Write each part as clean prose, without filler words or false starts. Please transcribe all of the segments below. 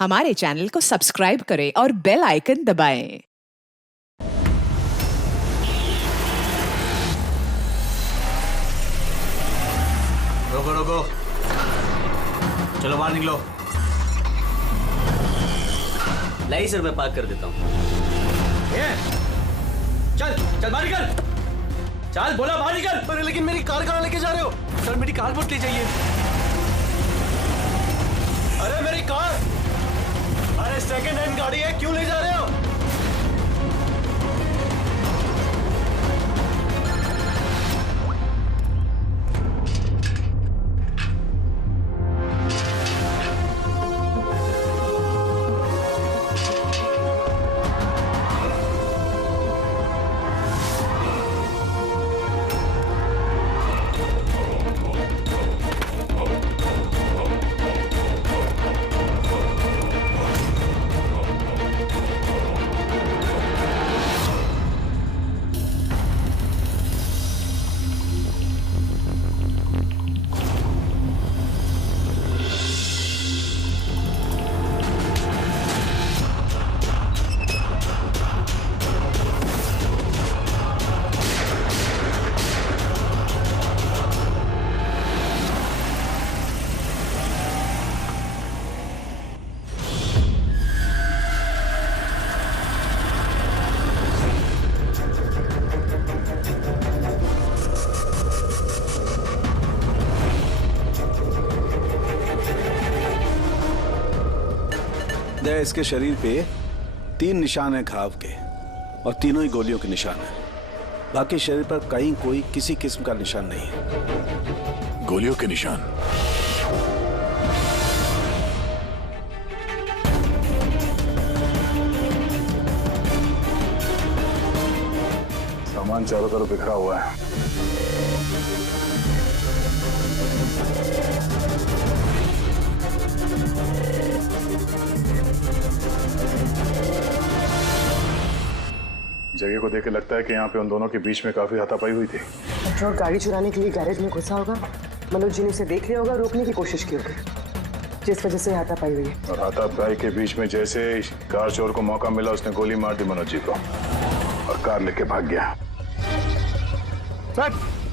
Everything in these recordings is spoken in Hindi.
हमारे चैनल को सब्सक्राइब करें और बेल आइकन दबाएं। रोको रोको, चलो बाहर निकलो। लाई सर, मैं पार्क कर देता हूँ। चल चल बाहर निकल, चल बोला बाहर निकल। अरे लेकिन मेरी कार कहाँ लेके जा रहे हो? सर मेरी कार मत ले जाइए। अरे मेरी कार, अरे सेकंड हैंड गाड़ी है, क्यों ले जा रहे हो? इसके शरीर पे 3 निशान हैं घाव के और तीनों ही गोलियों के निशान हैं। बाकी शरीर पर कहीं कोई किसी किस्म का निशान नहीं है। गोलियों के निशान? सामान चारों तरफ बिखरा हुआ है। जगह को देख के लगता है कि यहाँ पे उन दोनों के बीच में काफी हाथापाई हुई थी। पेट्रोल गाड़ी चुराने के लिए गैरेज में घुसा होगा। मनोज जी ने उसे देख लिया होगा, रोकने की कोशिश की होगी, जिस वजह से हाथापाई हुई है। और हाथापाई के बीच में जैसे कार चोर को मौका मिला, उसने गोली मार दी मनोज जी को और कार लेके भाग गया।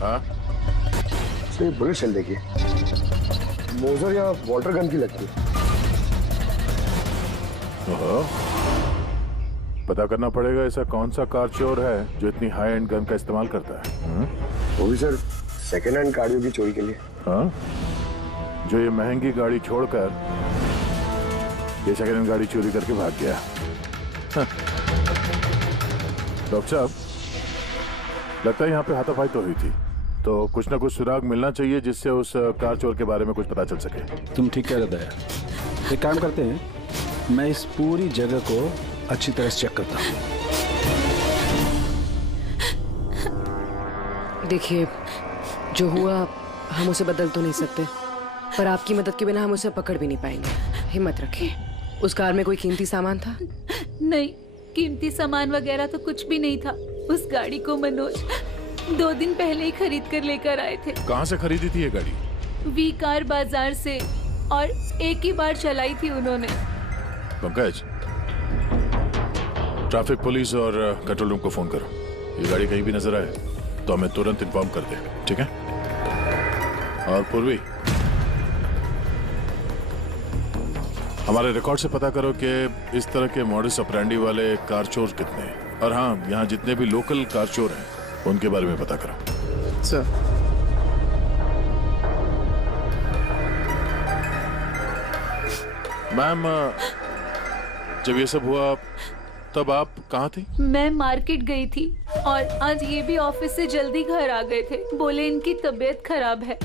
हाँ? तो बुलेट चल देखिए, मोजर या वाटर गन की लगती है। पता करना पड़ेगा ऐसा कौन सा कार चोर है जो इतनी हाई एंड गन का इस्तेमाल करता है। वो भी सर सेकेंड हैंड गाड़ियों की चोरी के लिए। हाँ? जो ये महंगी गाड़ी छोड़कर ये सेकेंड हैंड गाड़ी चोरी करके भाग गया। हाँ। डॉक्टर साहब, लगता है यहाँ पे हाथापाई तो हुई थी, तो कुछ ना कुछ सुराग मिलना चाहिए जिससे उस कार चोर के बारे में कुछ पता चल सके। तुम ठीक कह रहे हो। एक काम करते हैं, मैं इस पूरी जगह को अच्छी तरह से चेक करता हूँ। देखिए, जो हुआ हम उसे बदल तो नहीं सकते, पर आपकी मदद के बिना हम उसे पकड़ भी नहीं पाएंगे। हिम्मत रखिए। उस कार में कोई कीमती सामान था? नहीं, कीमती सामान वगैरह तो कुछ भी नहीं था। उस गाड़ी को मनोज 2 दिन पहले ही खरीद कर लेकर आए थे। कहाँ से खरीदी थी ये गाड़ी? वी कार बाजार से, और एक ही बार चलाई थी उन्होंने। पंकज, ट्रैफिक पुलिस और कंट्रोल रूम को फोन करो। ये गाड़ी कहीं भी नजर आए तो हमें तुरंत इन्फॉर्म कर दे, ठीक है? और पूर्वी, हमारे रिकॉर्ड से पता करो कि इस तरह के मॉडस ऑपरेंडी वाले कार चोर कितने हैं। और हाँ, यहाँ जितने भी लोकल कार चोर हैं उनके बारे में पता करो। सर, मैम, जब ये सब हुआ तब आप कहाँ थी? मैं मार्केट गई थी और आज ये भी ऑफिस से जल्दी घर आ गए थे। बोले इनकी तबीयत खराब है।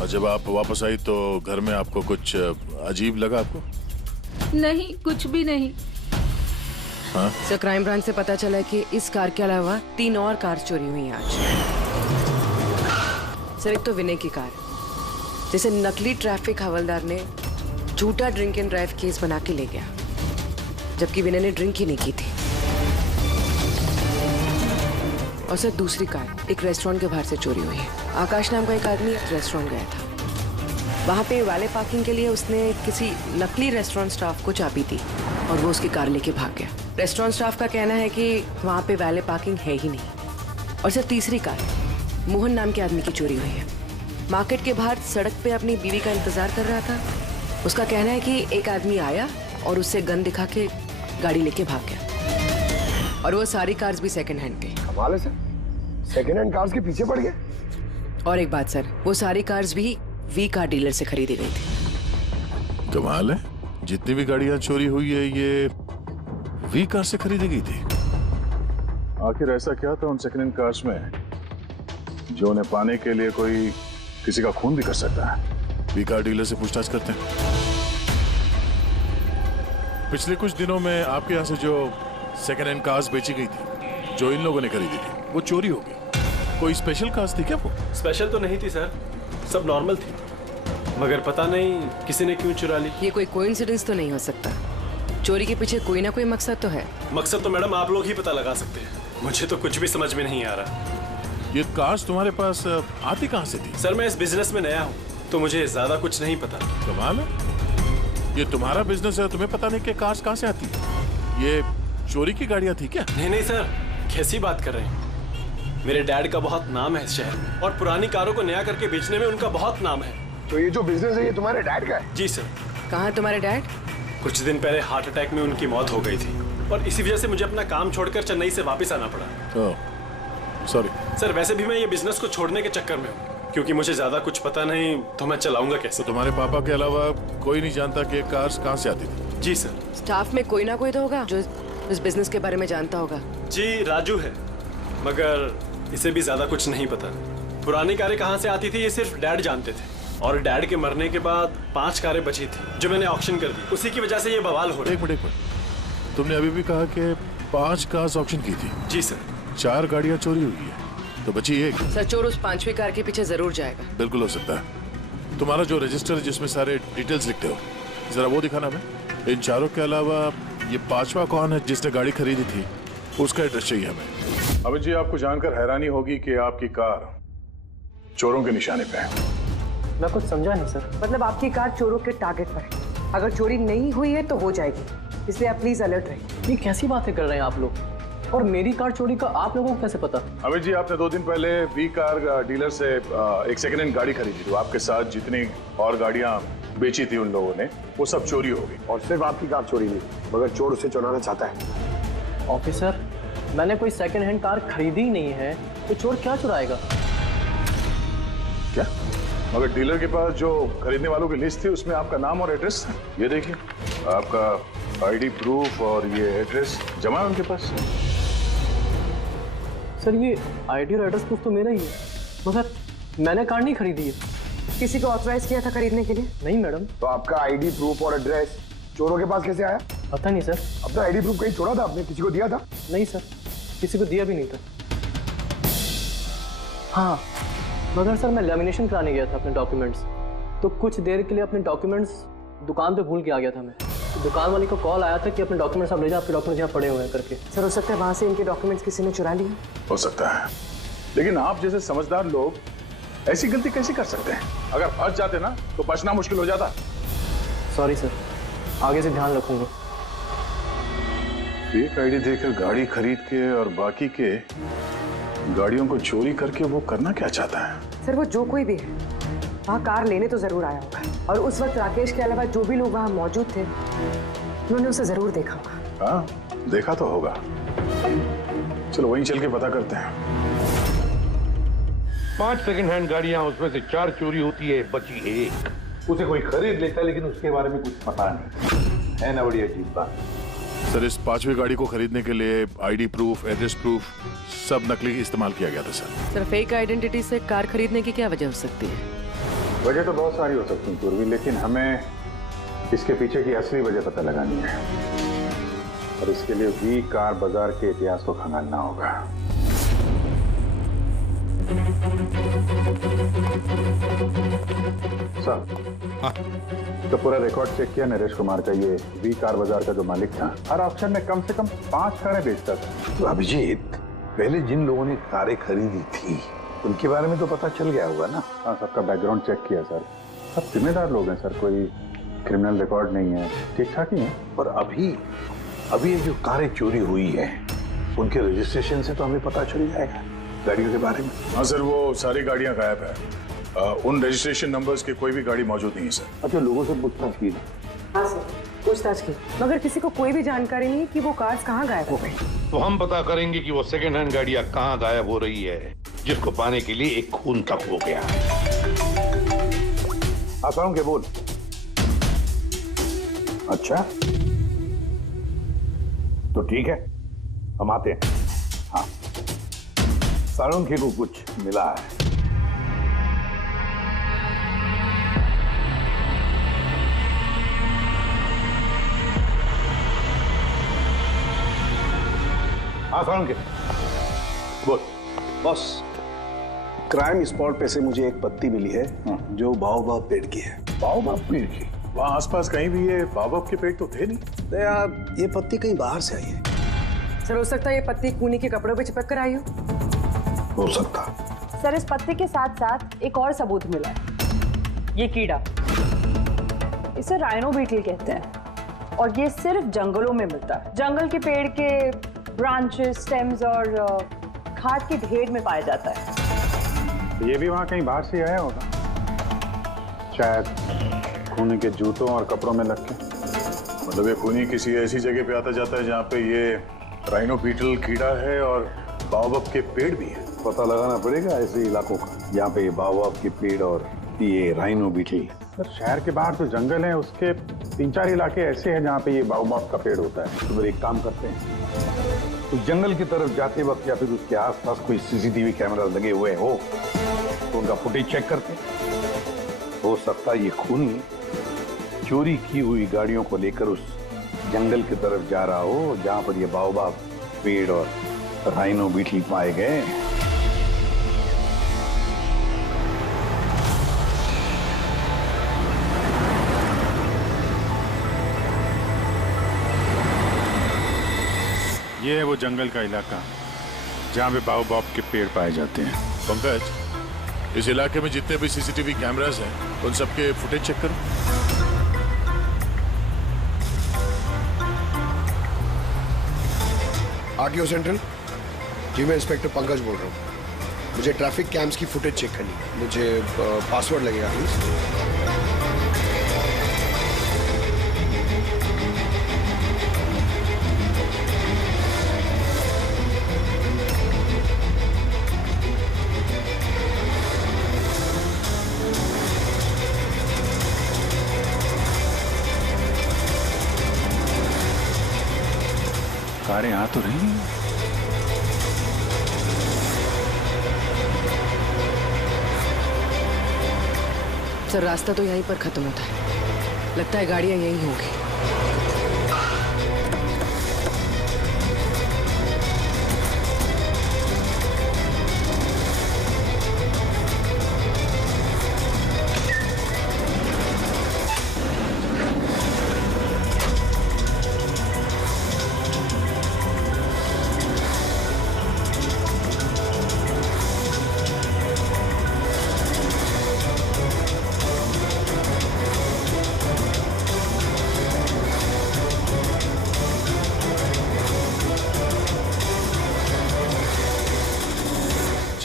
और जब आप वापस आई तो घर में आपको कुछ अजीब लगा आपको? नहीं, कुछ भी नहीं। हाँ? सर, क्राइम ब्रांच से पता चला कि इस कार के अलावा 3 और कार चोरी हुई आज। सर, एक तो विनय की कार, जिसे नकली ट्रैफिक हवलदार ने झूठा ड्रिंक एंड ड्राइव केस बना के ले गया, जबकि विनय ने ड्रिंक ही नहीं की थी। और सर, दूसरी कार एक रेस्टोरेंट के बाहर से चोरी हुई है। आकाश नाम का एक आदमी रेस्टोरेंट गया था। वहाँ पे वाले पार्किंग के लिए उसने किसी नकली रेस्टोरेंट स्टाफ को चाबी दी और वो उसकी कार लेके भाग गया। रेस्टोरेंट स्टाफ का कहना है कि वहाँ पे वाले पार्किंग है ही नहीं। और सर तीसरी कार मोहन नाम के आदमी की चोरी हुई है। मार्केट के बाहर सड़क पे अपनी बीवी का इंतजार कर रहा था। उसका कहना है कि एक आदमी आया और उससे गन दिखा के गाड़ी लेके भाग गया। और वो सारी कार्स भी सेकंड हैंड थे। कमाल है सर, सेकंड हैंड कार्स के पीछे पड़ गए। और एक बात सर, वो सारी कार्स भी वी कार डीलर से खरीदी गई थी। कमाल है, जितनी भी गाड़ियां चोरी हुई है ये वी कार से खरीदी गई थी। आखिर ऐसा क्या था उन सेकंड हैंड कार्स में जो उन्हें पाने के लिए कोई किसी का खून भी कर सकता है? वी कार डीलर से पूछताछ करते हैं। पिछले कुछ दिनों में आपके यहाँ से जो सेकंड हैंड कार्स बेची गई थी, जो इन लोगों ने खरीदी थी, वो चोरी हो गई। कोई स्पेशल कार्स थी क्या वो? स्पेशल तो नहीं थी सर, सब नॉर्मल थी, मगर पता नहीं किसी ने क्यों चुरा ली। ये कोई कोइंसिडेंस तो नहीं हो सकता। चोरी के पीछे कोई ना कोई मकसद तो है। मकसद तो मैडम आप लोग ही पता लगा सकते हैं, मुझे तो कुछ भी समझ में नहीं आ रहा। ये कार्स तुम्हारे पास आती कहाँ से थी? सर मैं इस बिजनेस में नया हूँ तो मुझे ज्यादा कुछ नहीं पता। कमाल है, ये तुम्हारा बिजनेस है, तुम्हें पता नहीं कि कार्स कहाँ से आती है। ये चोरी की गाड़ियाँ थी क्या? नहीं सर, कैसी बात कर रहे हैं। मेरे डैड का बहुत नाम है इस शहर में और पुरानी कारों को नया करके बेचने में उनका बहुत नाम है। तो ये जो बिजनेस है ये तुम्हारे डैड का है? जी सर। कहाँ तुम्हारे डैड? कुछ दिन पहले हार्ट अटैक में उनकी मौत हो गई थी और इसी वजह से मुझे अपना काम छोड़कर चेन्नई से वापस आना पड़ा। सॉरी सर, वैसे भी मैं ये बिजनेस को छोड़ने के चक्कर में हूँ क्योंकि मुझे ज्यादा कुछ पता नहीं, तो मैं चलाऊंगा कैसे? तो तुम्हारे पापा के अलावा कोई नहीं जानता कि कार्स कहाँ से आती थी? जी सर। स्टाफ में कोई ना कोई तो होगा जो इस बिजनेस के बारे में जानता होगा। जी राजू है, मगर इसे भी ज्यादा कुछ नहीं पता। पुरानी कारें कहाँ से आती थी ये सिर्फ डैड जानते थे और डैड के मरने के बाद 5 कारें बची थी जो मैंने ऑक्शन कर दी, उसी की वजह से ये बवाल हो रहा है। एक मिनट, तुमने अभी भी कहा कि 5 कार्स ऑक्शन की थी? जी सर। 4 गाड़ियाँ चोरी हुई है तो बची एक। सर चोर उस 5वीं कार के पीछे जरूर जाएगा। बिल्कुल हो सकता है। तुम्हारा जो रजिस्टर जिसमें सारे डिटेल्स लिखते हो, जरा वो दिखाना हमें। इन 4 के अलावा ये 5वां कौन है जिसने गाड़ी खरीदी थी, उसका एड्रेस चाहिए हमें। अभी जी आपको जानकर हैरानी होगी कि आपकी कार चोरों के निशाने पे है। मैं कुछ समझा नहीं सर। मतलब आपकी कार चोरों के टारगेट पर है। अगर चोरी नहीं हुई है तो हो जाएगी, इसलिए आप प्लीज अलर्ट रहिए। ये कैसी बातें कर रहे हैं आप लोग? और मेरी कार चोरी का आप लोगों को कैसे पता? अमित जी, आपने 2 दिन पहले वी कार डीलर से एक सेकंड हैंड गाड़ी खरीदी थी। आपके साथ जितनी और गाड़ियां बेची थी उन लोगों ने, वो सब चोरी हो गई। और सिर्फ आपकी कार चोरी नहीं, मगर चोर उसे चुराना चाहता है। ऑफिसर, मैंने कोई सेकंड हैंड कार खरीदी ही नहीं है, तो चोर क्या चुराएगा? क्या? मगर डीलर के पास जो खरीदने वालों की लिस्ट थी उसमें आपका नाम और एड्रेस था। ये देखिए, आपका आईडी प्रूफ और ये एड्रेस जमा है उनके पास। सर ये आईडी और एड्रेस प्रूफ तो मेरा ही है, मगर मैंने कार नहीं खरीदी है। किसी को ऑथराइज किया था खरीदने के लिए? नहीं मैडम। तो आपका आईडी प्रूफ और एड्रेस चोरों के पास कैसे आया? पता नहीं सर। अपना आईडी प्रूफ कहीं छोड़ा था आपने? किसी को दिया था? नहीं सर, किसी को दिया भी नहीं था। हाँ, मगर सर मैं लेमिनेशन कराने गया था अपने डॉक्यूमेंट्स, तो कुछ देर के लिए अपने डॉक्यूमेंट्स दुकान पे भूल के आ गया था मैं। तो दुकान वाले को कॉल आया था कि अपने डॉक्यूमेंट्स आप ले जाओ, आपके डॉक्यूमेंट्स यहाँ पड़े हुए हैं करके। सर हो सकता है वहाँ से इनके डॉक्यूमेंट्स किसी ने चुरा लिए। हो सकता है, लेकिन आप जैसे समझदार लोग ऐसी गलती कैसे कर सकते हैं? अगर फंस जाते ना तो बचना मुश्किल हो जाता। सॉरी सर, आगे से ध्यान रखूंगा। फेक आईडी देकर गाड़ी खरीद के और बाकी के गाड़ियों को चोरी करके वो करना क्या चाहता है? सर वो जो कोई भी है वहाँ कार लेने तो जरूर आया होगा, और उस वक्त राकेश के अलावा जो भी लोग वहाँ मौजूद थे उन्होंने उसे जरूर देखा होगा। हाँ, देखा तो होगा। चलो वहीं चल के पता करते हैं। 5 सेकंड हैंड गाड़ियां, उसमें से 4 चोरी होती है, बची एक। उसे कोई खरीद लेता है लेकिन उसके बारे में कुछ पता नहीं है ना। बड़ी अजीब बात। सर इस 5वीं गाड़ी को खरीदने के लिए आईडी प्रूफ, एड्रेस प्रूफ सब नकली इस्तेमाल किया गया था सर। फेक आइडेंटिटी से कार खरीदने की क्या वजह हो सकती है? वजह तो बहुत सारी हो सकती है पूर्वी, लेकिन हमें इसके पीछे की असली वजह पता लगानी है और इसके लिए वी कार बाजार के इतिहास को खंगालना होगा। सर, तो पूरा रिकॉर्ड चेक किया नरेश कुमार का, ये वी कार बाजार का जो मालिक था हर ऑक्शन में कम से कम 5 कारें बेचता था। तो अभिजीत, पहले जिन लोगों ने कारें खरीदी थी उनके बारे में तो पता चल गया होगा ना? हाँ, सबका बैकग्राउंड चेक किया सर। सब जिम्मेदार लोग हैं सर, कोई क्रिमिनल रिकॉर्ड नहीं है, ठीक ठाक ही है। पर अभी अभी ये जो कारें चोरी हुई है उनके रजिस्ट्रेशन से तो हमें पता चल जाएगा गाड़ियों के बारे में। हाँ सर, वो सारी गाड़ियां गायब है। उन रजिस्ट्रेशन नंबर्स की कोई भी गाड़ी मौजूद नहीं है सर। अच्छा, लोगों से पूछताछ की? हाँ सर, पूछताछ की, मगर किसी को कोई भी जानकारी नहीं कि वो कार्स कहाँ गायब हो गई। तो हम पता करेंगे कि वो सेकेंड हैंड गाड़ियां कहाँ गायब हो रही है, जिसको पाने के लिए एक खून तक हो गया। आसाराम के बोल। अच्छा तो ठीक है, हम आते हैं। हाँ, साळुंखे को कुछ मिला है। हाँ साळुंखे बोल। बॉस, क्राइम स्पॉट पे से मुझे एक पत्ती मिली है जो बाओबाब पेड़ की है। बाओबाब पेड़ की? वहाँ आसपास कहीं भी ये बाओबाब के पेड़ तो थे नहीं। तो यार, ये पत्ती कहीं बाहर से आई है। सर, हो सकता है ये पत्ती कूनी के कपड़ों पे चिपक कर आई हो सकता। सर, इस पत्ते के साथ साथ एक और सबूत मिला है। ये कीड़ा, इसे राइनो बीटल कहते हैं और ये सिर्फ जंगलों में मिलता है। जंगल के पेड़ के ब्रांचेस, स्टेम्स और खाद के ढेर में पाया जाता है। ये भी वहाँ कहीं बाहर से आया होगा, शायद खूनी के जूतों और कपड़ों में लग के। मतलब ये खूनी किसी ऐसी जगह पे आता जाता है जहाँ पे ये राइनो बीटल कीड़ा है और बाओबाब के पेड़ भी है। पता लगाना पड़ेगा ऐसे इलाकों का जहाँ पे बाओबाब के पेड़ और ये राइनो बीटल। सर, शहर के बाहर जो जंगल है उसके 3-4 इलाके ऐसे हैं जहाँ पे ये बाओबाब का पेड़ होता है। तो फिर एक काम करते हैं, उस जंगल की तरफ जाते वक्त या फिर उसके आसपास कोई सीसीटीवी कैमरा लगे हुए हो तो उनका फुटेज चेक करते हैं। हो सकता है ये खूनी चोरी की हुई गाड़ियों को लेकर उस जंगल की तरफ जा रहा हो जहां पर ये बाओबाब पेड़ और राइनो बीटल पाए गए। ये है वो जंगल का इलाका जहाँ पे बाओबाब के पेड़ पाए जाते हैं। पंकज, इस इलाके में जितने भी सीसीटीवी कैमरास हैं उन सबके फुटेज चेक करो। आरटीओ सेंट्रल जी, मैं इंस्पेक्टर पंकज बोल रहा हूँ। मुझे ट्रैफिक कैम्स की फुटेज चेक करनी है। मुझे पासवर्ड लगेगा प्लीज। कारें आ तो रही हैं। सर, रास्ता तो यहीं पर खत्म होता है। लगता है गाड़ियां यहीं होंगी।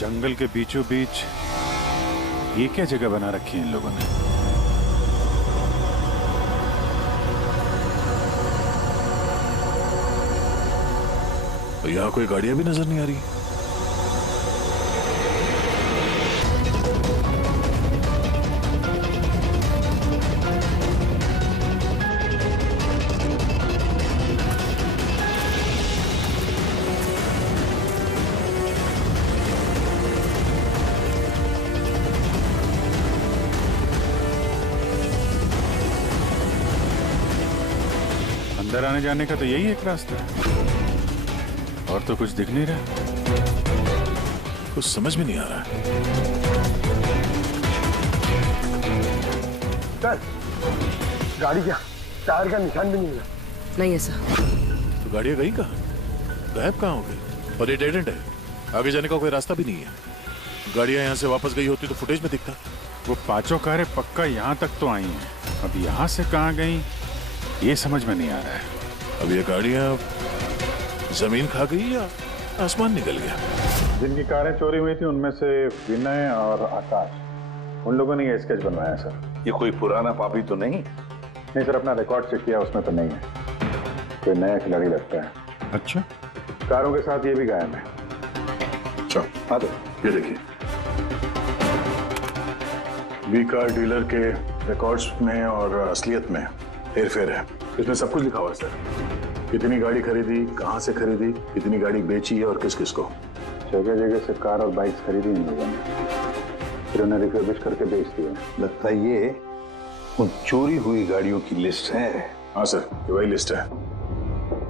जंगल के बीचों बीच ये क्या जगह बना रखी है इन लोगों ने? तो यहाँ कोई गाड़ियां भी नजर नहीं आ रही। अंदर आने जाने का तो यही एक रास्ता है, और तो कुछ दिख नहीं रहा। कुछ समझ में नहीं आ रहा। सर, गाड़ी क्या टायर का निशान भी नहीं है। नहीं है सर। तो गाड़ियां गई कहाँ? गायब कहाँ हो गई? और ये डेड एंड है, आगे जाने का कोई रास्ता भी नहीं है। गाड़ियां यहाँ से वापस गई होती तो फुटेज में दिखता। वो पांचों कारें पक्का यहाँ तक तो आई हैं, अब यहाँ से कहाँ गई ये समझ में नहीं आ रहा है। अब ये गाड़ियाँ जमीन खा गई या आसमान निकल गया? जिनकी कारें चोरी हुई थी उनमें से विनय और आकाश, उन लोगों ने ये स्केच बनवाया सर। ये कोई पुराना पापी तो नहीं? नहीं सर, अपना रिकॉर्ड चेक किया, उसमें तो नहीं है, कोई नया खिलाड़ी लगता है। अच्छा, कारों के साथ ये भी गायब है। अच्छा, हाँ तो ये देखिए, बी कार डीलर के रिकॉर्ड्स में और असलियत में हेरफेर है। इसमें सब कुछ लिखा हुआ है सर, कितनी गाड़ी खरीदी, कहाँ से खरीदी, कितनी गाड़ी बेची है और किस किस को। जगह जगह से कार और बाइक्स खरीदी इन लोगों ने, फिर उन्हें रिफर्बिश करके बेच दिया। लगता है ये उन चोरी हुई गाड़ियों की लिस्ट है। हाँ सर, ये वही लिस्ट है,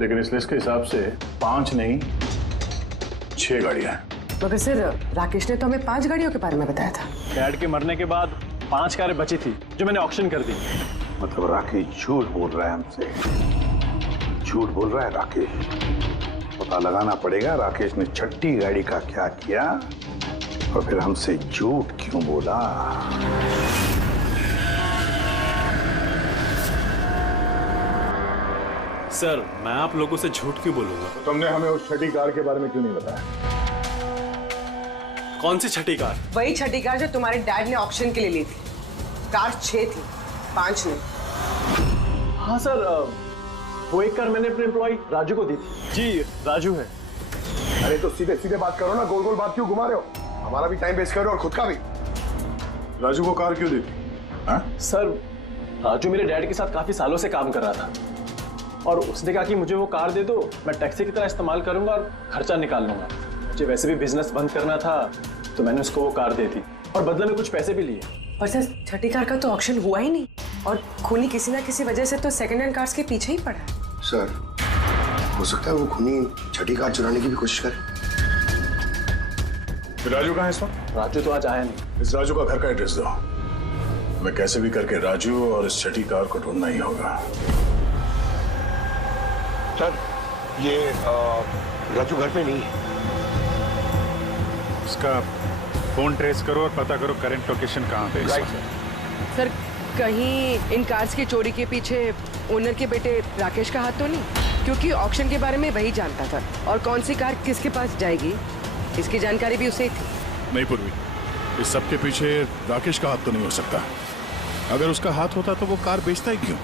लेकिन इस लिस्ट के हिसाब से 5 नहीं 6 गाड़ियाँ हैं। मगर सर, राकेश ने तो हमें 5 गाड़ियों के बारे में बताया था। डैड के मरने के बाद 5 कारें बची थी जो मैंने ऑक्शन कर दी। मतलब राकेश झूठ बोल रहा है हमसे, झूठ बोल रहा है राकेश। पता लगाना पड़ेगा राकेश ने छठी गाड़ी का क्या किया और फिर हमसे झूठ क्यों बोला। सर, मैं आप लोगों से झूठ क्यों बोलूंगा? तो तुमने हमें उस छठी कार के बारे में क्यों नहीं बताया? कौन सी छठी कार? वही छठी कार जो तुम्हारे डैड ने ऑक्शन के लिए ली थी। कार 6 थी, 5 नहीं। हाँ सर, वो एक कार मैंने अपने एम्प्लॉय राजू को दी थी। जी, राजू है। अरे तो सीधे सीधे बात करो ना, गोल गोल बात क्यों घुमा रहे हो? हमारा भी टाइम वेस्ट कर रहे हो और खुद का भी। राजू को कार क्यों दी थी? हाँ? सर, राजू मेरे डैड के साथ काफी सालों से काम कर रहा था और उसने कहा कि मुझे वो कार दे दो, मैं टैक्सी की तरह इस्तेमाल करूंगा और खर्चा निकाल लूंगा। मुझे वैसे भी बिजनेस बंद करना था तो मैंने उसको वो कार दे दी और बदले में कुछ पैसे भी लिए। पर सर, छठी कार का तो ऑक्शन हुआ ही नहीं और खूनी किसी ना किसी वजह से तो सेकंड हैंड कार्स के पीछे ही पड़ा है। सर, हो सकता है वो खूनी छठी कार चुराने की भी कोशिश करे। राजू कहाँ है इस वक्त? राजू तो आज आया नहीं। इस राजू का घर का एड्रेस दो, मैं कैसे भी करके राजू और इस छठी कार को ढूंढना ही होगा। सर, ये राजू घर पे नहीं है। इसका फोन ट्रेस करो और पता करो करंट लोकेशन कहाँ पे है। सर, कहीं इन कार्स की चोरी के पीछे ओनर के बेटे राकेश का हाथ तो नहीं? क्योंकि ऑक्शन के बारे में वही जानता था और कौन सी कार किसके पास जाएगी इसकी जानकारी भी उसे ही थी। नहीं पूर्वी, इस सब के पीछे राकेश का हाथ तो नहीं हो सकता। अगर उसका हाथ होता तो वो कार बेचता ही क्यों?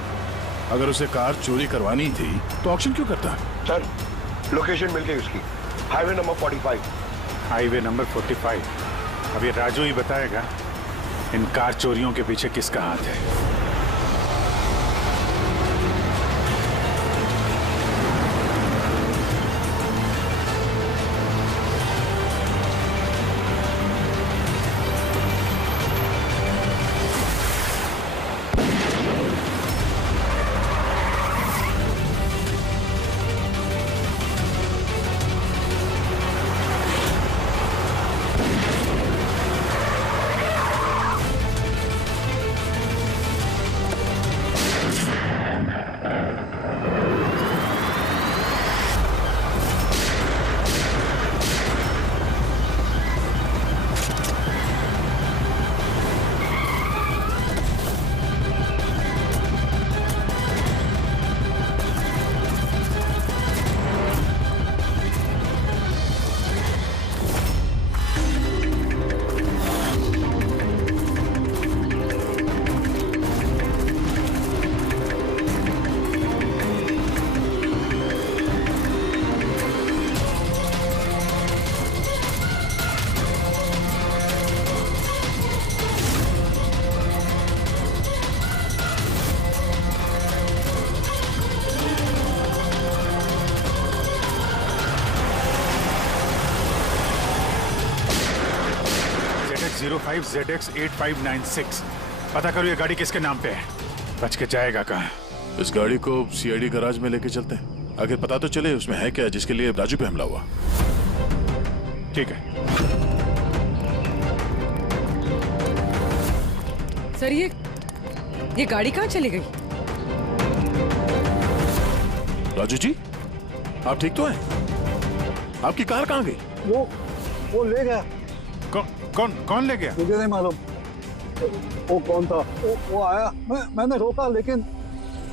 अगर उसे कार चोरी करवानी थी तो ऑक्शन क्यों करता? सर, लोकेशन मिल गई उसकी, हाईवे नंबर 45। Highway number 45। अब ये राजू ही बताएगा इन कार चोरियों के पीछे किसका हाथ है। ZX8596। पता करो ये गाड़ी किसके नाम पे है। बच के जाएगा कहाँ? इस गाड़ी को सीआईडी गैराज में लेके चलते हैं, आगे पता तो चले उसमें है क्या जिसके लिए राजू पे हमला हुआ। ठीक है सर, ये गाड़ी कहाँ चली गई? राजू जी, आप ठीक तो हैं? आपकी कार कहाँ गई? वो ले गया। कौन ले गया? मुझे नहीं मालूम। वो कौन था? वो आया, मैंने रोका, लेकिन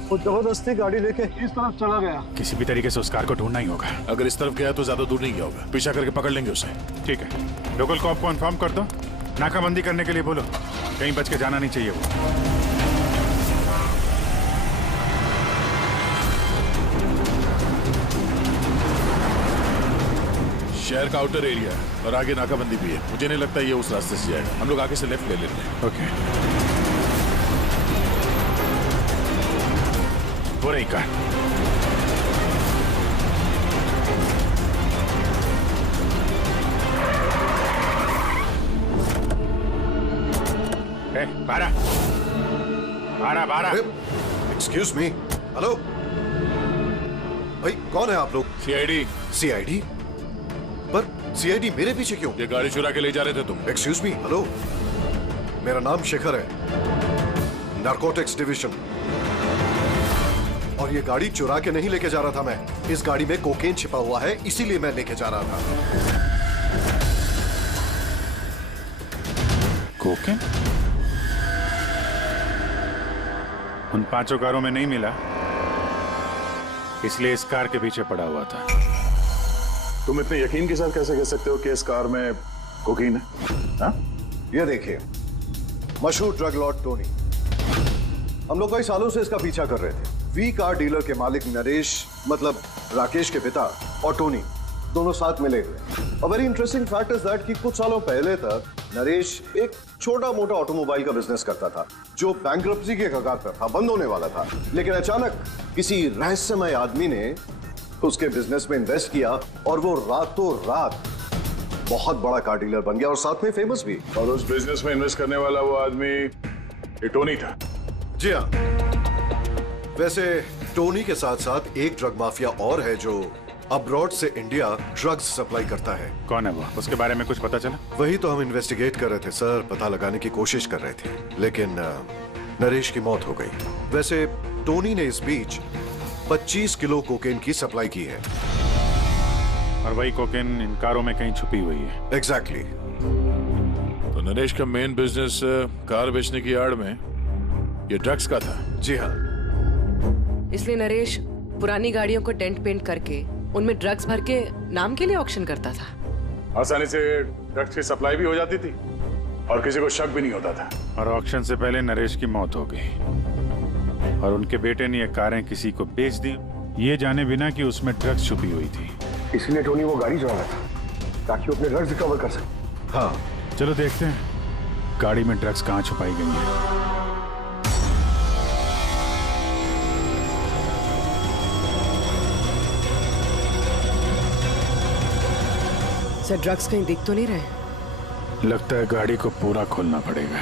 वो जबरदस्ती गाड़ी लेके इस तरफ चला गया। किसी भी तरीके से उस कार को ढूंढना ही होगा। अगर इस तरफ गया तो ज्यादा दूर नहीं गया होगा, पीछा करके पकड़ लेंगे उसे। ठीक है, लोकल कॉप को इन्फॉर्म कर दो, नाकाबंदी करने के लिए बोलो, कहीं बच के जाना नहीं चाहिए वो। शहर का आउटर एरिया है और आगे नाकाबंदी भी है। मुझे नहीं लगता ये उस रास्ते से जाएगा। हम लोग आगे से लेफ्ट ले लेते हैं। ओके, वो रही कार। बारह 'Excuse me, हेलो भाई, कौन है आप लोग? सीआईडी। सीआईडी? पर सीआईडी मेरे पीछे क्यों? ये गाड़ी चुरा के ले जा रहे थे तुम। Excuse me, हेलो, मेरा नाम शेखर है, नारकोटिक्स डिवीजन, और ये गाड़ी चुरा के नहीं लेके जा रहा था मैं। इस गाड़ी में कोकेन छिपा हुआ है, इसीलिए मैं लेके जा रहा था। कोकेन? उन 5 कारों में नहीं मिला, इसलिए इस कार के पीछे पड़ा हुआ था। तुम इतने यकीन के साथ कैसे कह सकते हो कि इस कार में कोकीन है? हाँ? ये देखिए, मशहूर ड्रग लॉर्ड टोनी, हम लोग कई सालों से इसका पीछा कर रहे थे। वी कार डीलर के मालिक नरेश, मतलब राकेश के पिता, और टोनी दोनों साथ मिले हुए। और very interesting fact is that कि कुछ सालों पहले तक नरेश एक छोटा मोटा ऑटोमोबाइल का बिजनेस करता था, जो बैंक्रप्सी के कगार पर था, बंद होने वाला था। लेकिन अचानक किसी रहस्यमय आदमी ने उसके बिजनेस में इन्वेस्ट किया और वो रातों रात बहुत बड़ा कार डीलर बन गया और साथ में फेमस भी। और उस बिजनेस में इन्वेस्ट करने वाला वो आदमी ये टोनी था। जी हाँ, वैसे टोनी के साथ साथ एक ड्रग माफिया और है जो अब्रॉड से इंडिया ड्रग्स सप्लाई करता है। कौन है वो? उसके बारे में कुछ पता चला? वही तो हम इन्वेस्टिगेट कर रहे थे सर, पता लगाने की कोशिश कर रहे थे, लेकिन नरेश की मौत हो गई। वैसे टोनी ने इस बीच 25 किलो कोकेन की सप्लाई की है। और वही कोकेन इन कारों में कहीं छुपी हुई है। एग्जैक्टली। तो नरेश का मेन बिजनेस कार बेचने की आड़ में ये ड्रग्स का था। जी हाँ, इसलिए नरेश पुरानी गाड़ियों को डेंट पेंट करके उनमें ड्रग्स भर के नाम के लिए ऑक्शन करता था। आसानी से ड्रग्स की सप्लाई भी हो जाती थी और किसी को शक भी नहीं होता था। और ऑक्शन से पहले नरेश की मौत हो गई और उनके बेटे ने ये कारें किसी को बेच दी, ये जाने बिना कि उसमें ड्रग्स छुपी हुई थी। इसलिए टोनी वो गाड़ी चुरा रहा था ताकि वो अपने ड्रग्स रिकवर कर सके। हाँ, चलो देखते हैं गाड़ी में ड्रग्स कहाँ छुपाई गई है। सर, ड्रग्स कहीं दिख तो नहीं रहे? लगता है गाड़ी को पूरा खोलना पड़ेगा।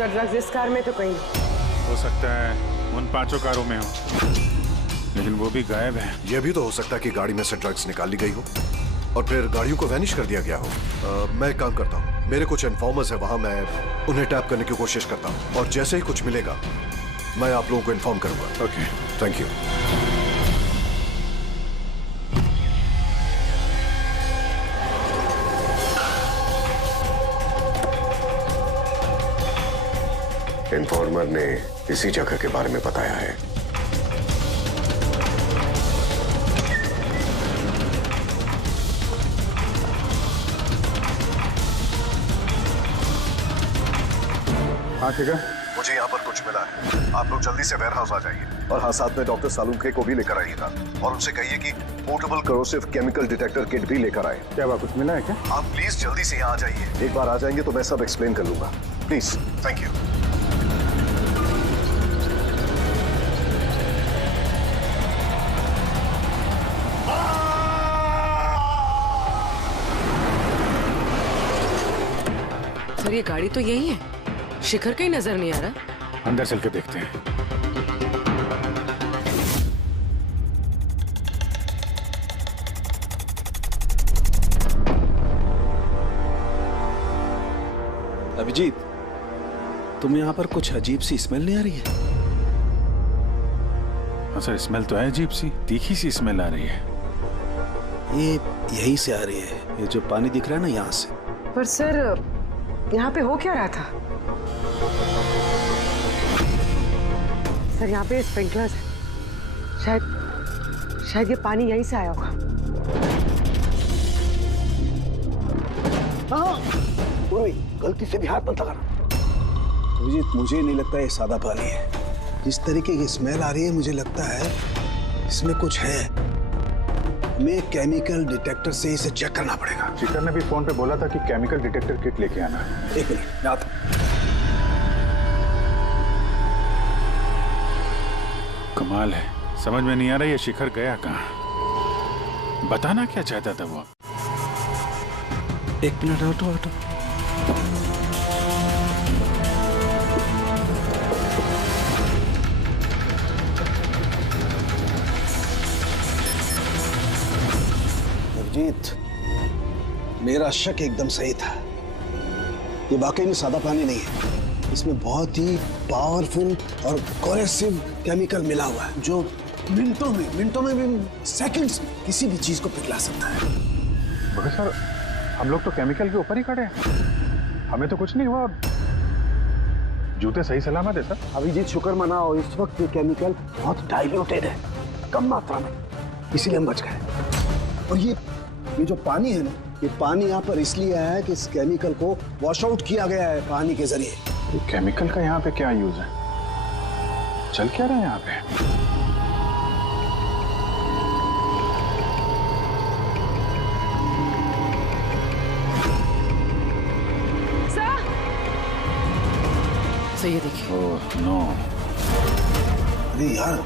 सर, ड्रग्स इस कार में तो कहीं हो सकता है उन 5 कारों में हो, लेकिन वो भी गायब है। यह भी तो हो सकता है कि गाड़ी में से ड्रग्स निकाल ली गई हो और फिर गाड़ियों को वैनिश कर दिया गया हो। मैं एक काम करता हूँ, मेरे कुछ इन्फॉर्मर्स है वहां, मैं उन्हें टैप करने की कोशिश करता हूँ और जैसे ही कुछ मिलेगा मैं आप लोगों को इन्फॉर्म करूंगा। Okay, thank you. इन्फॉर्मर ने इसी जगह के बारे में बताया है। हाँ ठीक है, मुझे यहाँ पर कुछ मिला है, आप लोग जल्दी से वेयर हाउस आ जाइए और हाँ, साथ में डॉक्टर सालुंखे को भी लेकर आइएगा और उनसे कहिए कि portable corrosive chemical detector kit भी लेकर आए। क्या हुआ, कुछ मिला है क्या? आप प्लीज जल्दी से यहाँ आ जाइए। एक बार आ जाएंगे तो मैं सब एक्सप्लेन कर लूंगा। Please, thank you. ये गाड़ी तो यही है, शिखर कहीं नजर नहीं आ रहा। अंदर चल के देखते हैं। अभिजीत, तुम यहाँ पर कुछ अजीब सी स्मेल नहीं आ रही है? हाँ सर, स्मेल तो है अजीब सी, तीखी सी स्मेल आ रही है। ये यहीं से आ रही है, ये जो पानी दिख रहा है ना, यहाँ से। पर सर, यहाँ पे हो क्या रहा था? सर, यहाँ पे स्प्रिंकलर्स है, शायद ये पानी यहीं से आया होगा। हाँ, गलती से भी हाथ मत लगा। अभिजीत, मुझे नहीं लगता ये सादा पानी है। जिस तरीके की स्मेल आ रही है, मुझे लगता है इसमें कुछ है। हमें केमिकल डिटेक्टर से इसे चेक करना पड़ेगा। शिखर ने भी फोन पे बोला था कि केमिकल डिटेक्टर किट लेके आना। एक मिनट, मैं आता हूं। कमाल है, समझ में नहीं आ रहा ये शिखर गया कहाँ। बताना क्या चाहता था वो? एक मिनट, हटो हटो। अभिजीत, मेरा शक एकदम सही था। ये वाकई में सादा पानी नहीं है। इसमें बहुत ही पावरफुल और कोरेसिव केमिकल मिला हुआ है, जो मिनटों में भी, सेकंड्स में किसी भी चीज को पिघला सकता है। मगर सर, हम लोग तो केमिकल के ऊपर ही खड़े हैं, हमें तो कुछ नहीं हुआ। जूते सही सलामत है सर। अभिजीत, शुक्र मनाओ, इस वक्त ये केमिकल बहुत डाइल्यूटेड है, कम मात्रा में, इसीलिए हम बच गए। और ये जो पानी है ना, ये पानी यहाँ पर इसलिए आया है कि इस केमिकल को वॉश आउट किया गया है पानी के जरिए। ये केमिकल का यहाँ पे क्या यूज है? चल क्या रहा है यहाँ पे? सर, ये देखिए। Oh no. अरे यार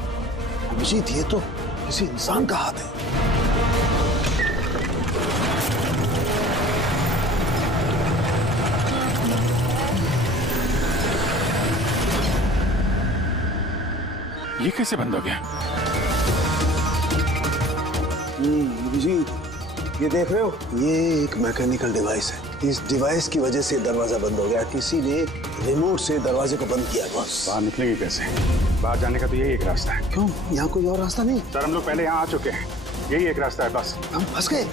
अभिजीत, ये तो किसी इंसान का हाथ है। ये कैसे बंद हो गया? अभिजीत, ये देख रहे हो, ये एक मैकेनिकल डिवाइस है। इस डिवाइस की वजह से दरवाजा बंद हो गया। किसी ने रिमोट से दरवाजे को बंद किया। बस बाहर निकलेंगे कैसे? बाहर जाने का तो यही एक रास्ता है। क्यों, यहाँ कोई और रास्ता नहीं? सर, हम लोग पहले यहाँ आ चुके हैं, यही एक रास्ता है बस। हम फंस गए।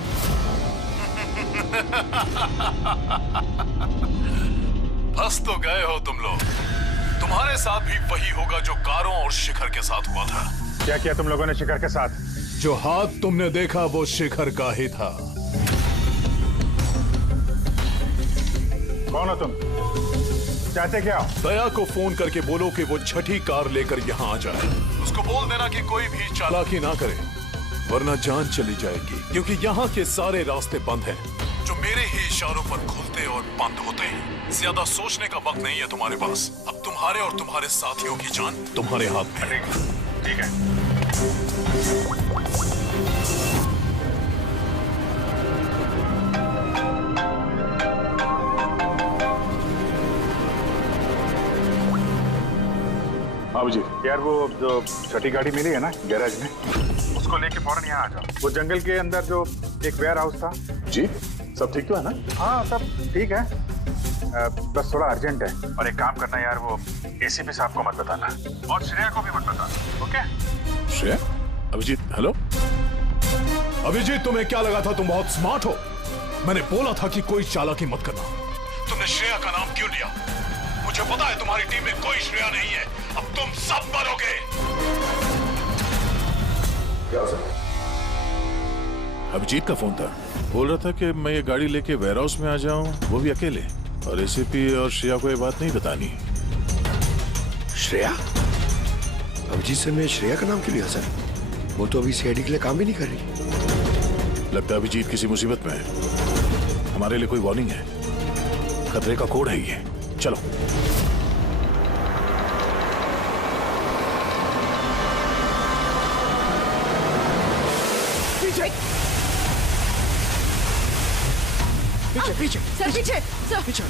फंस तो गए हो तुम लोग। तुम्हारे साथ भी वही होगा जो कारों और शिखर के साथ हुआ था। क्या किया तुम लोगों ने शिखर के साथ? जो हाथ तुमने देखा वो शिखर का ही था। कौन हो तुम? चाहते क्या हो? दया को फोन करके बोलो कि वो छठी कार लेकर यहाँ आ जाए। उसको बोल देना कि कोई भी चालाकी ना करे, वरना जान चली जाएगी। क्योंकि यहाँ के सारे रास्ते बंद हैं, जो मेरे ही इशारों पर खुलते और बंद होते हैं। ज्यादा सोचने का वक्त नहीं है तुम्हारे पास। अब तुम्हारे और तुम्हारे साथियों की जान तुम्हारे हाथ में है। ठीक है। हाँ जी। यार, वो जो छठी गाड़ी मिली है ना गैराज में, उसको लेके फौरन यहाँ आ जाओ। वो जंगल के अंदर जो एक वेयर हाउस था। जी, सब ठीक तो है ना? हाँ, सब ठीक है। बस थोड़ा अर्जेंट है। और एक काम करना यार, वो एसीपी साहब को मत बताना और श्रेया को भी मत बताना, ओके? श्रेया? अभिजीत, हेलो अभिजीत, तुम्हें क्या लगा था तुम बहुत स्मार्ट हो? मैंने बोला था कि कोई चालाकी मत करना। तुमने श्रेया का नाम क्यों लिया? मुझे पता है तुम्हारी टीम में कोई श्रेया नहीं है। अब तुम सब मरोगे। क्या सर? अभिजीत का फोन था, बोल रहा था कि मैं ये गाड़ी लेके वेयर हाउस में आ जाऊं, वो भी अकेले। और एसीपी और श्रेया को ये बात नहीं बतानी। श्रेया? अभिजीत सर ने श्रेया का नाम क्यों लिया सर? वो तो अभी सीआईडी के लिए काम भी नहीं कर रही। लगता है अभिजीत किसी मुसीबत में है। हमारे लिए कोई वार्निंग है, खतरे का कोड है ये। चलो। पीछे, पीछे, सर पीछे, सर पीछे।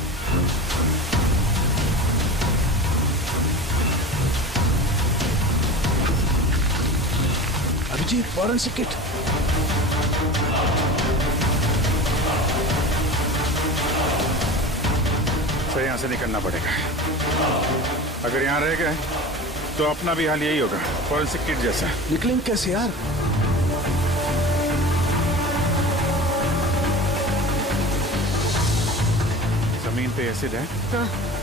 Abhijit, forensic kit. सर यहाँ से निकलना पड़ेगा। अगर यहाँ रह गए तो अपना भी हाल यही होगा, फॉरेंसिक किट जैसा। निकलेंगे कैसे यार? जमीन पे एसिड है,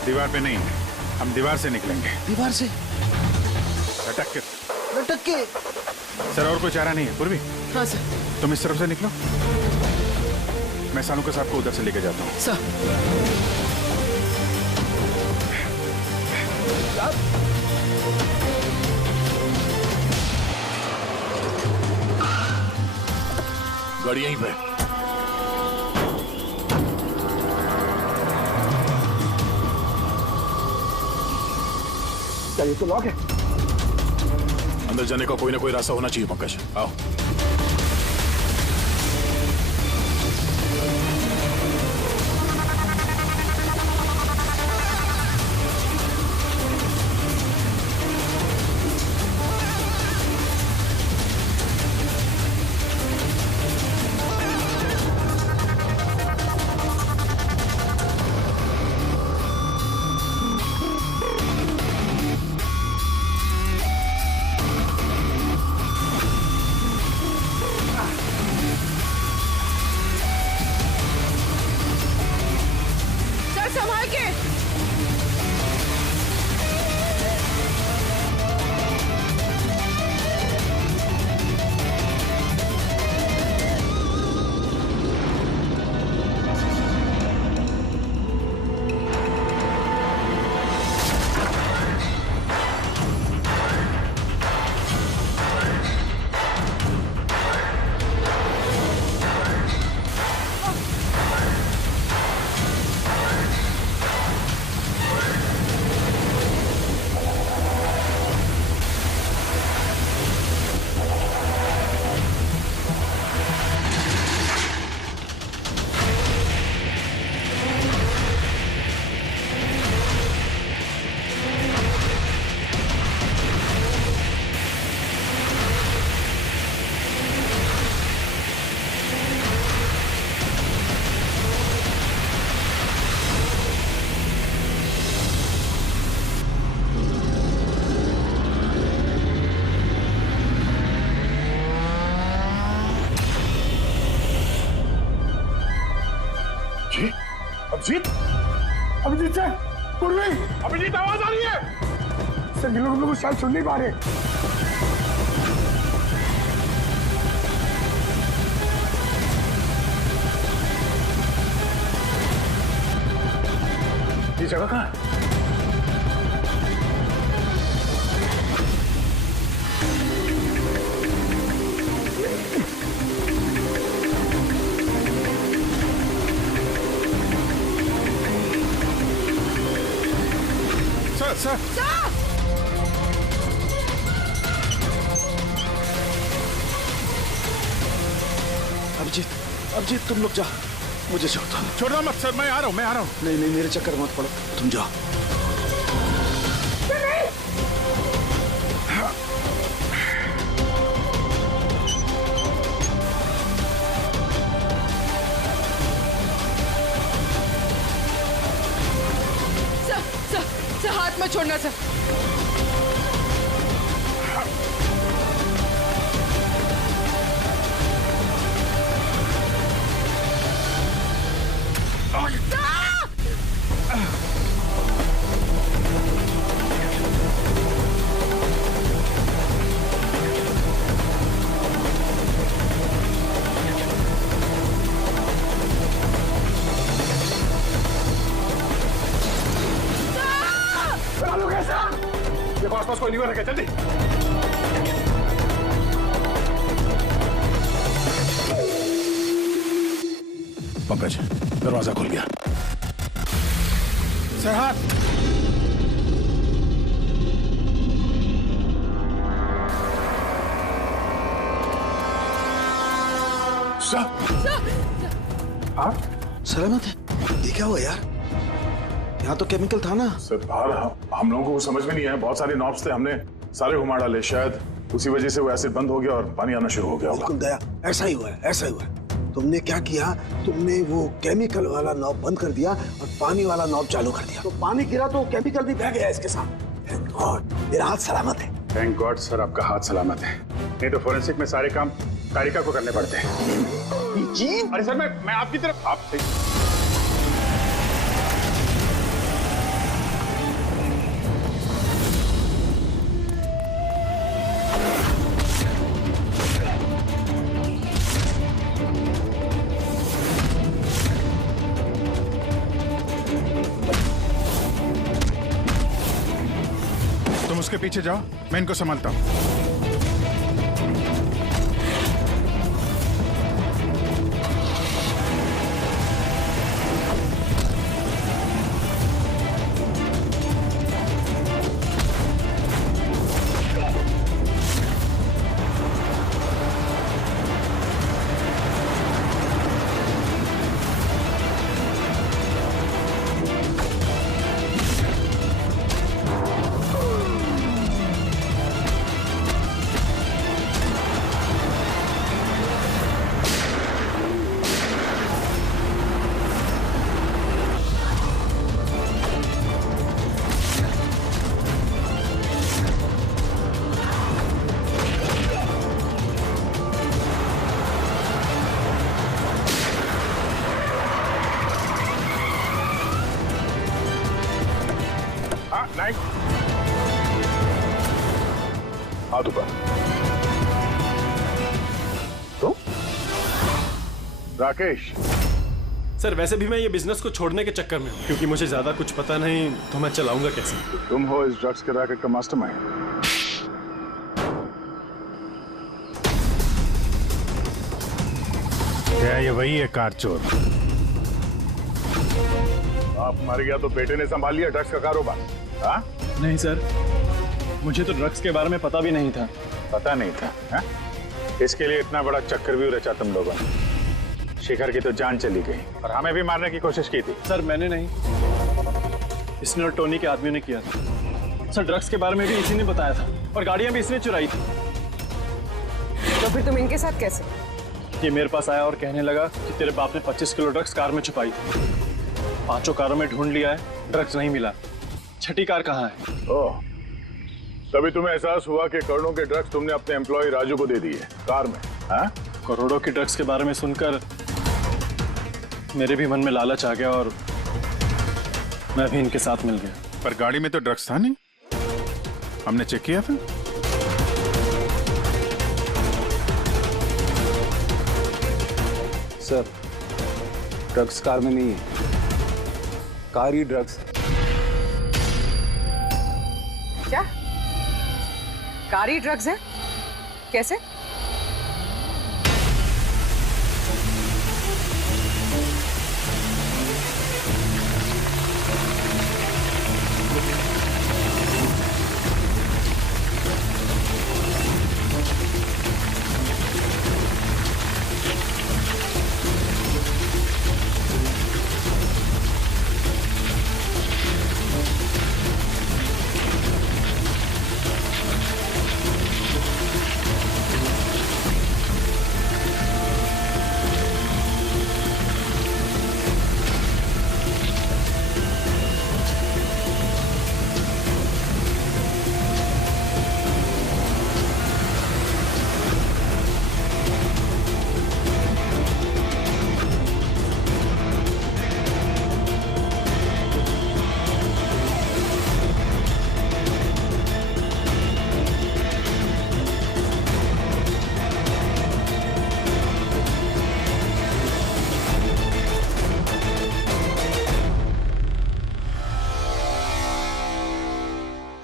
दीवार पे नहीं है। हम दीवार से निकलेंगे। दीवार से? लटक के। लटक के? सर और कोई चारा नहीं है। पूर्वी, हाँ सर। तुम इस तरफ से निकलो, मैं सानू के साहब को उधर से लेके जाता हूँ। सर। गाड़ी यहीं पे। क्या ये तो लॉक है? अंदर जाने का कोई ना कोई रास्ता होना चाहिए पंकज। आओ। अभिजीत, अभिजीत सर, पूर्वी, अभिजीत आवाज आ रही है। सर ये लोग हम लोग शायद सुन नहीं पा रहे। ये जगह कहाँ है? सर, अभिजीत, अभिजीत तुम लोग जा, मुझे छोड़ दो। छोड़ना मत सर, मैं आ रहा हूँ, मैं आ रहा हूँ। नहीं नहीं, मेरे चक्कर मत पड़ो, तुम जाओ। सर हाथ मत छोड़ना सर। देखो आसपास कोई नहीं रखे, जल्दी। पंकज, दरवाजा खुल गया। सर हाथ। हाँ? सलामत है? ये क्या हुआ यार? यहाँ तो केमिकल था ना? सर बाहर हम लोगों को समझ में नहीं आया, बहुत सारे नॉब्स थे, हमने सारे घुमा डाले, शायद उसी वजह से वो एसिड बंद हो गया और पानी आना शुरू हो गया होगा। बिल्कुल दया, ऐसा ही हुआ है, ऐसा ही हुआ है। तुमने क्या किया, तुमने वो केमिकल वाला नॉब बंद कर दिया और पानी वाला नॉब चालू कर दिया, तो पानी गिरा तो केमिकल भी बह गया इसके साथ। थैंक गॉड, मेरा हाथ सलामत है। थैंक गॉड सर, आपका हाथ सलामत है, नहीं तो फोरेंसिक में सारे काम कारिका को करने पड़ते हैं। जी अरे सर, मैं आपकी तरफ आप तुम उसके पीछे जाओ, मैं इनको संभालता हूँ। हाथ ऊपर। तो राकेश, सर वैसे भी मैं ये बिजनेस को छोड़ने के चक्कर में हूँ, क्योंकि मुझे ज्यादा कुछ पता नहीं, तो मैं चलाऊंगा कैसे? तुम हो इस ड्रग्स के रैकेट का मास्टरमाइंड। क्या ये वही है कार चोर? आप मर गया तो बेटे ने संभाल लिया ड्रग्स का कारोबार? हाँ? नहीं सर, मुझे तो ड्रग्स के बारे में पता भी नहीं था। पता नहीं था हा? इसके लिए इतना बड़ा चक्रव्यूह रचा तुम लोगों ने। शिखर की तो जान चली गई और हमें भी मारने की कोशिश की थी। सर मैंने नहीं, इसने और टोनी के आदमियों ने किया था। सर ड्रग्स के बारे में भी इसी ने बताया था और गाड़ियां भी इसने चुराई थी। तो फिर तुम इनके साथ कैसे? ये मेरे पास आया और कहने लगा कि तेरे बाप ने 25 किलो ड्रग्स कार में छुपाई थी। 5 कारों में ढूंढ लिया है, ड्रग्स नहीं मिला। 6ठी कार कहाँ है? ओह, तभी तुम्हें एहसास हुआ कि करोड़ों के ड्रग्स तुमने अपने एम्प्लॉय राजू को दे दिए कार में। हाँ? करोड़ों के ड्रग्स के बारे में सुनकर मेरे भी मन में लालच आ गया और मैं भी इनके साथ मिल गया। पर गाड़ी में तो ड्रग्स था नहीं, हमने चेक किया था। सर ड्रग्स कार में नहीं है, कार ही ड्रग्स है। क्या? कार ही ड्रग्स है? कैसे?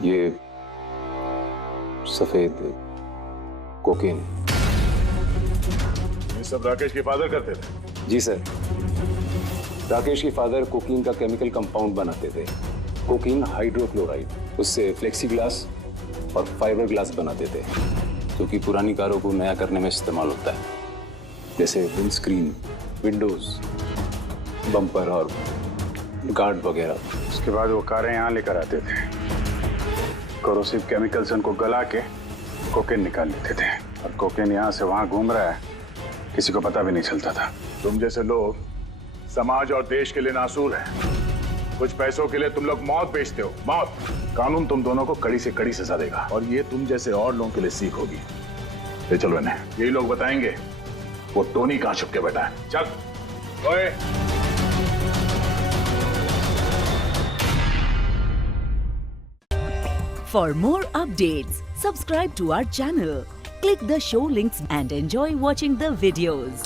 ये सफेद कोकीन। ये सब राकेश के फादर करते थे? जी सर, राकेश के फादर कोकीन का केमिकल कंपाउंड बनाते थे, कोकीन हाइड्रोक्लोराइड। उससे फ्लेक्सी ग्लास और फाइबर ग्लास बनाते थे, जो कि पुरानी कारों को नया करने में इस्तेमाल होता है, जैसे विंडस्क्रीन, विंडोज, बम्पर और गार्ड वगैरह। उसके बाद वो कारें यहाँ लेकर आते थे, कोरोसिव केमिकल से उनको गला के कोकेन निकाल लेते थे और कोकेन यहाँ से वहां घूम रहा है, किसी को पता भी नहीं चलता था। तुम जैसे लोग समाज और देश के लिए नासूर हैं। कुछ पैसों के लिए तुम लोग मौत बेचते हो, मौत। कानून तुम दोनों को कड़ी से कड़ी सजा देगा और ये तुम जैसे और लोगों के लिए सीख होगी। ले चलो इन्हें, यही लोग बताएंगे वो टोनी कहाँ छुप के बैठा है। चल ओए। For more updates, subscribe to our channel, click the show links and enjoy watching the videos.